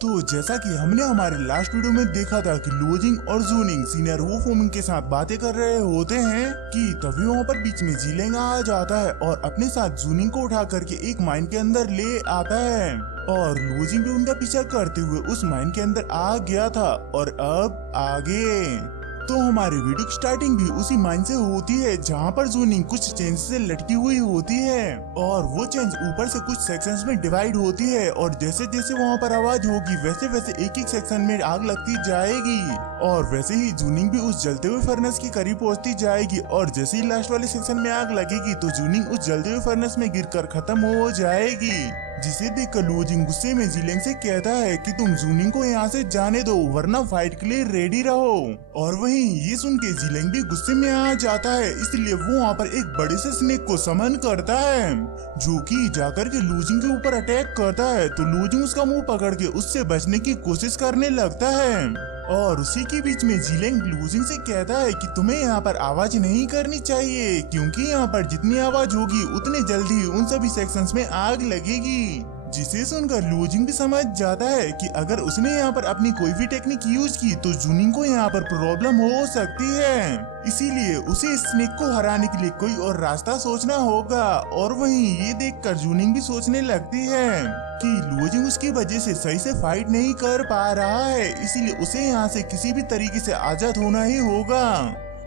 तो जैसा कि हमने हमारे लास्ट वीडियो में देखा था कि लूजिंग और जूनिंग सीनियर वुल्फ वुमन के साथ बातें कर रहे होते हैं कि तभी वहाँ पर बीच में जीलेंग आ जाता है और अपने साथ जूनिंग को उठा करके एक माइन के अंदर ले आता है और लूजिंग भी उनका पीछा करते हुए उस माइन के अंदर आ गया था। और अब आगे तो हमारी वीडियो की स्टार्टिंग भी उसी माइन से होती है जहाँ पर जूनिंग कुछ चेंज से लटकी हुई होती है और वो चेंज ऊपर से कुछ सेक्शंस में डिवाइड होती है और जैसे जैसे वहाँ पर आवाज होगी वैसे वैसे एक एक सेक्शन में आग लगती जाएगी और वैसे ही जूनिंग भी उस जलते हुए फर्नेस के करीब पहुँचती जाएगी और जैसे ही लास्ट वाले सेक्शन में आग लगेगी तो जूनिंग उस जलते हुए फर्नेस में गिरकर खत्म हो जाएगी, जिसे देखकर लूजिंग गुस्से में जीलेंग से कहता है कि तुम जूनिंग को यहाँ से जाने दो वरना फाइट के लिए रेडी रहो। और वहीं ये सुन के जीलेंग भी गुस्से में आ जाता है, इसलिए वो वहाँ पर एक बड़े से स्नेक को समन करता है जो कि जाकर के लूजिंग के ऊपर अटैक करता है। तो लूजिंग उसका मुंह पकड़ के उससे बचने की कोशिश करने लगता है और उसी के बीच में जीलेंग लूजिंग से कहता है कि तुम्हें यहाँ पर आवाज नहीं करनी चाहिए क्योंकि यहाँ पर जितनी आवाज होगी उतने जल्दी उन सभी सेक्शंस में आग लगेगी। जिसे सुनकर लूजिंग भी समझ जाता है कि अगर उसने यहाँ पर अपनी कोई भी टेक्निक यूज की तो जूनिंग को यहाँ पर प्रॉब्लम हो सकती है, इसीलिए उसे स्नेक को हराने के लिए कोई और रास्ता सोचना होगा। और वहीं ये देखकर जूनिंग भी सोचने लगती है कि लूजिंग उसकी वजह से सही से फाइट नहीं कर पा रहा है, इसीलिए उसे यहाँ से किसी भी तरीके से आजाद होना ही होगा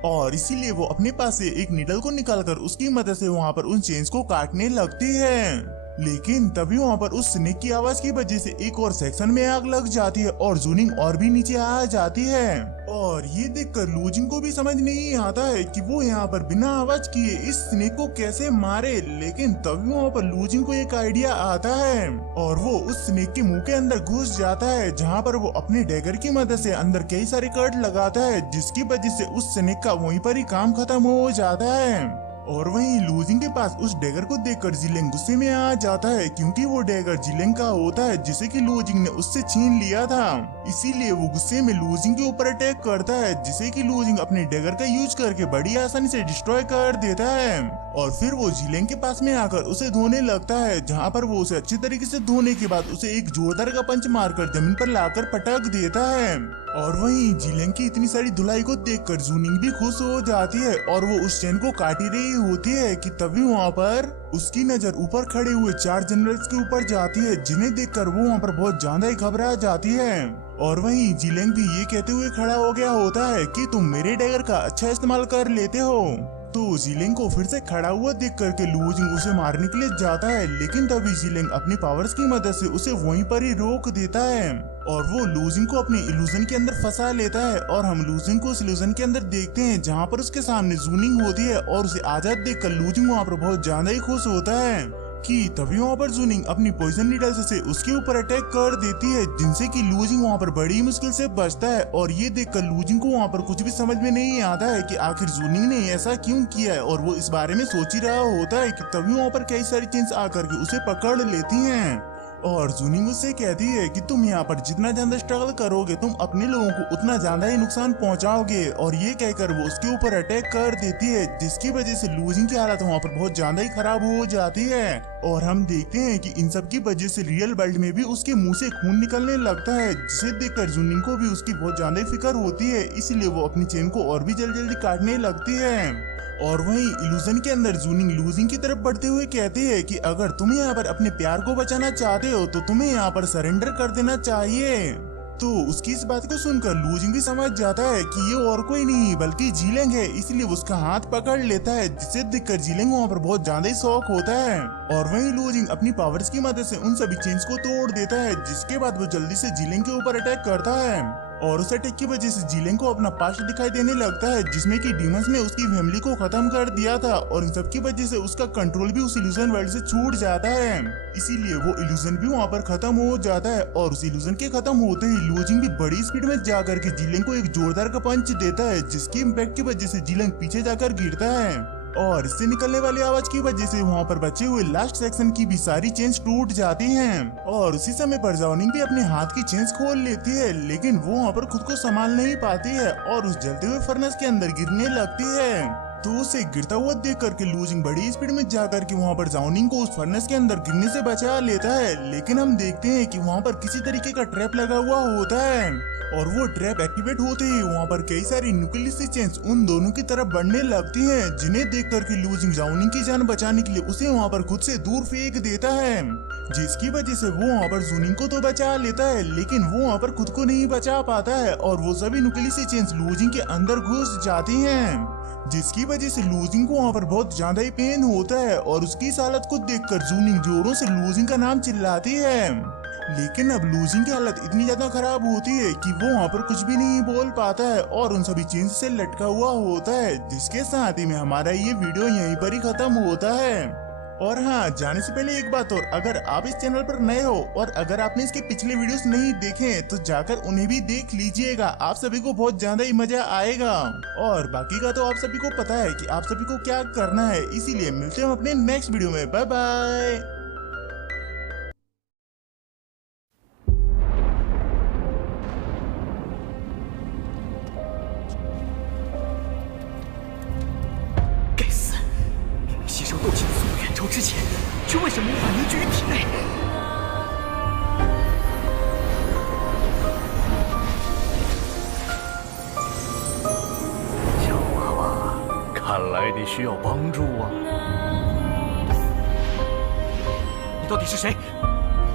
और इसीलिए वो अपने पास से एक नीडल को निकालकर उसकी मदद से वहाँ पर उन चेन्स को काटने लगती है। लेकिन तभी वहाँ पर उस स्नेक की आवाज की वजह से एक और सेक्शन में आग लग जाती है और जूनिंग और भी नीचे आ जाती है और ये देखकर लूजिंग को भी समझ नहीं आता है कि वो यहाँ पर बिना आवाज किए इस स्नेक को कैसे मारे। लेकिन तभी वहाँ पर लूजिंग को एक आइडिया आता है और वो उस स्नेक के मुंह के अंदर घुस जाता है जहाँ पर वो अपने डैगर की मदद से अंदर कई सारे कट लगाता है, जिसकी वजह से उस स्नेक का वहीं पर ही काम खत्म हो जाता है। और वहीं लूजिंग के पास उस डैगर को देखकर जीलेंग गुस्से में आ जाता है क्योंकि वो डैगर जीलेंग का होता है जिसे कि लूजिंग ने उससे छीन लिया था, इसीलिए वो गुस्से में लूजिंग के ऊपर अटैक करता है जिसे कि लूजिंग अपने डैगर का यूज करके बड़ी आसानी से डिस्ट्रॉय कर देता है। और फिर वो जीलेंग के पास में आकर उसे धोने लगता है जहाँ पर वो उसे अच्छी तरीके से धोने के बाद उसे एक जोरदार का पंच मारकर जमीन पर लाकर पटक देता है। और वहीं जीलेंग की इतनी सारी धुलाई को देखकर जूनिंग भी खुश हो जाती है और वो उस चेन को काट ही रही होती है कि तभी वहाँ पर उसकी नजर ऊपर खड़े हुए 4 जनरल्स के ऊपर जाती है, जिन्हें देखकर वो वहाँ पर बहुत ज्यादा ही घबरा जाती है। और वहीं जीलेंग भी ये कहते हुए खड़ा हो गया होता है कि तुम मेरे डैगर का अच्छा इस्तेमाल कर लेते हो। तो जीलेंग को फिर से खड़ा हुआ देख करके लूजिंग उसे मारने के लिए जाता है, लेकिन तभी जीलेंग अपनी पावर्स की मदद से उसे वहीं पर ही रोक देता है और वो लूजिंग को अपने इल्यूजन के अंदर फंसा लेता है। और हम लूजिंग को उस इल्यूजन के अंदर देखते हैं जहाँ पर उसके सामने जूनिंग होती है और उसे आजाद देखकर लूजिंग वहाँ पर बहुत ज्यादा ही खुश होता है कि तभी वहाँ पर जूनिंग अपनी पॉइजन नीडल से उसके ऊपर अटैक कर देती है, जिनसे कि लूजिंग वहाँ पर बड़ी मुश्किल से बचता है। और ये देखकर लूजिंग को वहाँ पर कुछ भी समझ में नहीं आता है कि आखिर जूनिंग ने ऐसा क्यों किया है और वो इस बारे में सोच ही रहा होता है कि तभी वहाँ पर कई सारी चेन्स आकर के उसे पकड़ लेती हैं और जूनिंग उससे कहती है कि तुम यहाँ पर जितना ज्यादा स्ट्रगल करोगे तुम अपने लोगों को उतना ज्यादा ही नुकसान पहुँचाओगे। और ये कहकर वो उसके ऊपर अटैक कर देती है, जिसकी वजह से लूजिंग की हालत वहाँ पर बहुत ज्यादा ही खराब हो जाती है। और हम देखते हैं कि इन सब की वजह से रियल वर्ल्ड में भी उसके मुंह से खून निकलने लगता है, जिसे देखकर जूनिंग को भी उसकी बहुत ज्यादा फिक्र होती है, इसीलिए वो अपनी चेन को और भी जल्दी जल्दी काटने लगती है। और वहीं इल्यूजन के अंदर जूनिंग लूजिंग की तरफ बढ़ते हुए कहते हैं कि अगर तुम यहाँ पर अपने प्यार को बचाना चाहते हो तो तुम्हें यहाँ पर सरेंडर कर देना चाहिए। तो उसकी इस बात को सुनकर लूजिंग भी समझ जाता है कि ये और कोई नहीं बल्कि जीलेंग है, इसलिए उसका हाथ पकड़ लेता है, जिसे देखकर जीलेंग वहाँ पर बहुत ज्यादा ही शौक होता है। और वहीं लूजिंग अपनी पावर्स की मदद से उन सभी चेन्स को तोड़ देता है, जिसके बाद वो जल्दी से जीलेंग के ऊपर अटैक करता है और उस अटैक की वजह से जीलेंग को अपना पास्ट दिखाई देने लगता है, जिसमें कि डीमंस ने उसकी फैमिली को खत्म कर दिया था और इन सब की वजह से उसका कंट्रोल भी उस इल्यूजन वर्ल्ड से छूट जाता है, इसीलिए वो इल्यूजन भी वहाँ पर खत्म हो जाता है। और उस इल्यूजन के खत्म होते ही लूजिंग भी बड़ी स्पीड में जाकर के जीलेंग को एक जोरदार का पंच देता है, जिसकी इम्पैक्ट की वजह से जीलेंग पीछे जाकर गिरता है और इससे निकलने वाली आवाज की वजह से वहाँ पर बचे हुए लास्ट सेक्शन की भी सारी चेन्स टूट जाती हैं। और उसी समय पर जॉनिंग भी अपने हाथ की चेन्स खोल लेती है, लेकिन वो वहाँ पर खुद को संभाल नहीं पाती है और उस जलते हुए फर्नेस के अंदर गिरने लगती है। तो उसे गिरता हुआ देख करके लूजिंग बड़ी स्पीड में जाकर के वहाँ पर जाओनिंग को उस फर्नेस के अंदर गिरने से बचा लेता है। लेकिन हम देखते हैं कि वहाँ पर किसी तरीके का ट्रैप लगा हुआ होता है और वो ट्रैप एक्टिवेट होते ही वहाँ पर कई सारी न्यूक्लियर चेंज उन दोनों की तरफ बढ़ने लगती हैं, जिन्हें देख करके लूजिंग जाओनिंग की जान बचाने के लिए उसे वहाँ पर खुद से दूर फेंक देता है, जिसकी वजह से वो वहाँ पर जूनिंग को तो बचा लेता है लेकिन वो वहाँ पर खुद को नहीं बचा पाता है और वो सभी न्यूक्लियर चेंज लूजिंग के अंदर घुस जाती हैं, जिसकी वजह से लूजिंग को वहाँ पर बहुत ज्यादा ही पेन होता है और उसकी इस हालत को देखकर जूनिंग जोरों से लूजिंग का नाम चिल्लाती है। लेकिन अब लूजिंग की हालत इतनी ज्यादा खराब होती है कि वो वहाँ पर कुछ भी नहीं बोल पाता है और उन सभी चेंज से लटका हुआ होता है, जिसके साथ ही में हमारा ये वीडियो यहीं पर ही खत्म होता है। और हाँ, जाने से पहले एक बात और, अगर आप इस चैनल पर नए हो और अगर आपने इसके पिछले वीडियोस नहीं देखे तो जाकर उन्हें भी देख लीजिएगा, आप सभी को बहुत ज्यादा ही मजा आएगा। और बाकी का तो आप सभी को पता है कि आप सभी को क्या करना है, इसीलिए मिलते हैं अपने नेक्स्ट वीडियो में। बाय बाय।吸收斗气的速度远超之前，却为什么无法凝聚于体内？小娃娃，看来你需要帮助啊！你到底是谁？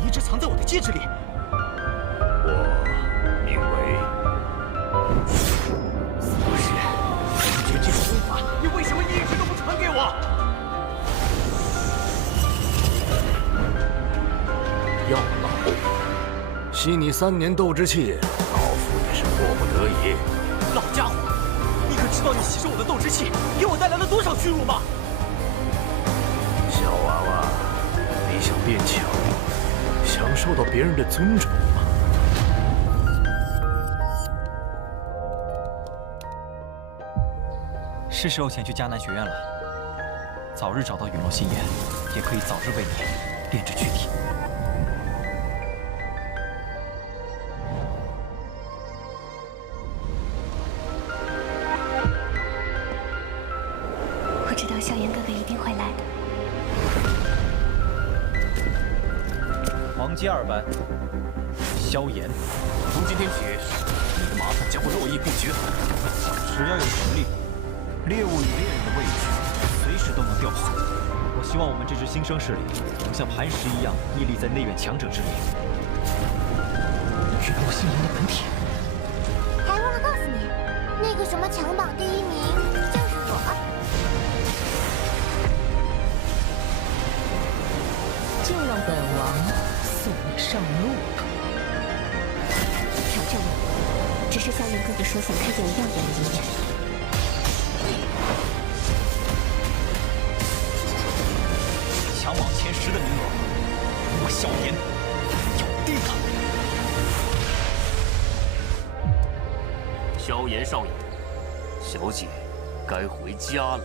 你一直藏在我的戒指里。我名为不是，解这种功法，你为什么一直都不传给我？药老，吸你3年斗之气，老夫也是迫不得已。老家伙，你可知道你吸收我的斗之气给我带来了多少屈辱吗？小娃娃，你想变强，想受到别人的尊重吗？是时候前去迦南学院了。早日找到陨落心眼，也可以早日为你炼制躯体。我知道萧炎哥哥一定会来的。黄阶2班，萧炎。从今天起，你的麻烦将会络绎不绝。只要有实力，猎物与猎人的位置随时都能调换。我希望我们这支新生势力能像磐石一样屹立在内院强者之列。陨落心炎的本体。还忘了告诉你，那个什么强榜第1名就是我。就让本王送你上路吧。挑战我，只是萧炎哥哥说想看见我耀眼的一面。强往前10的名额，我萧炎要定了。萧炎少爷，小姐该回家了。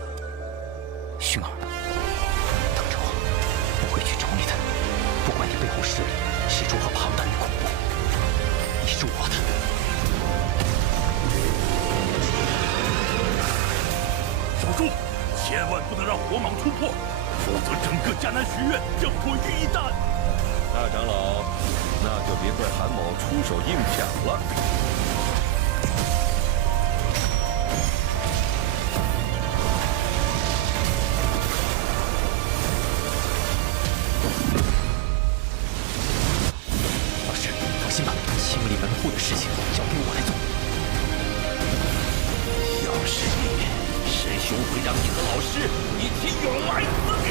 薰儿，等着我，我会去找你的。不管你背后势力是如何庞大与恐怖，你是我的。守住，千万不能让火蟒突破，否则整个迦南学院将毁于一旦。大长老，那就别怪韩某出手硬抢了。老师，放心吧，清理门户的事情交给我来做。要是你，师兄会让你和老师一起永埋死地。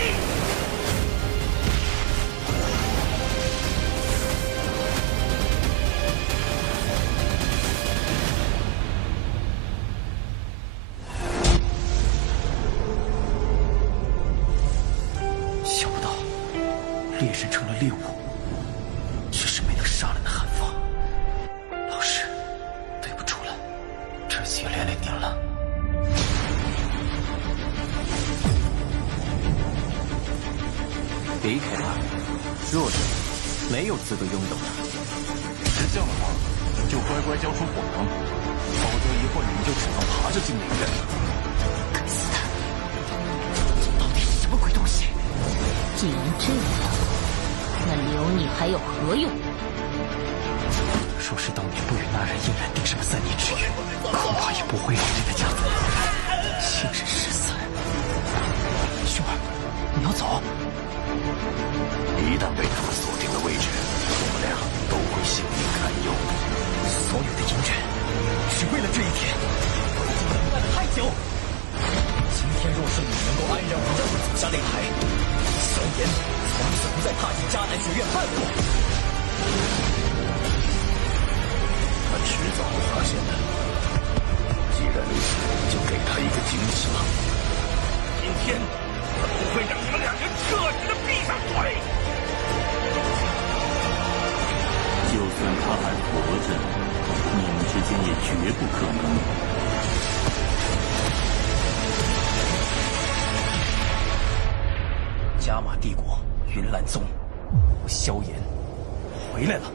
想不到，猎人成了猎物，却是没能杀了那韩放。老师，对不住了，这些连累您了。离开吧，弱者没有资格拥有的。是这样的话，就乖乖交出火蟒，否则一会儿你们就只能爬着进内院。该死的！既然这样，那留你还有何用？若是当年不与那人硬然定上了3年之约，恐怕也不会让这个家族亲人失散。兄儿，你要走？一旦被他们锁定了位置，我们俩都会性命堪忧。所有的隐忍，只为了这一天，我已经等待了太久。今天若是你能够安然无恙地走下擂台，萧炎从此不再踏进迦南学院半步。他迟早会发现的。既然如此，就给他一个惊喜吧。今天，他不会让你们两人彻底的闭上嘴。就算他还活着，你们之间也绝不可能。加玛帝国云岚宗，萧炎回来了。